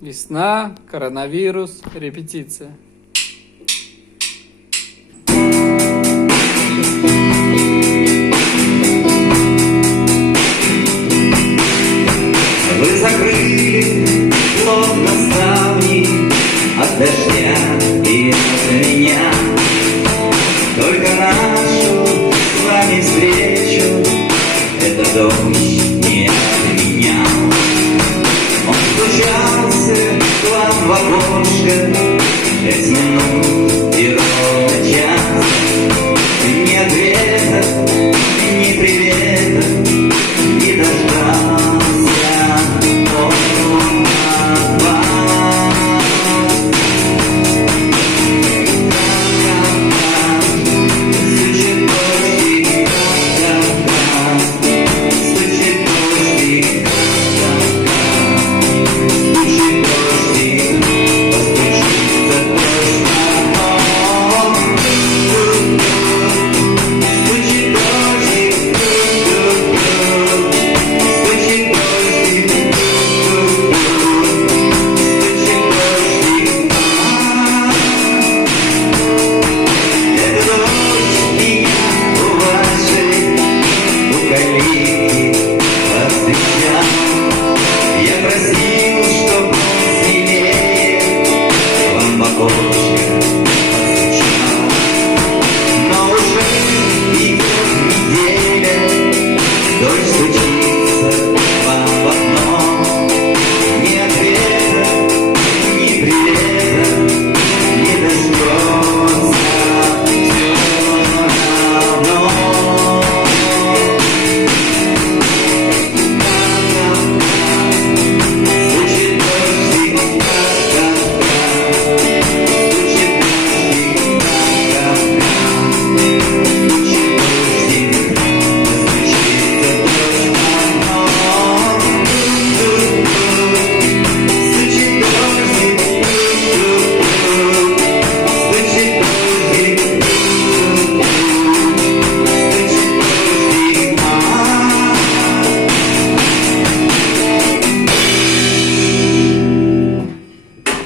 Весна, коронавирус, репетиция. Вы закрыли плотно ставни от дождя и от меня. Только нашу с вами встречу это дождь не отменял. Он стучался к вам в окошко 5 минут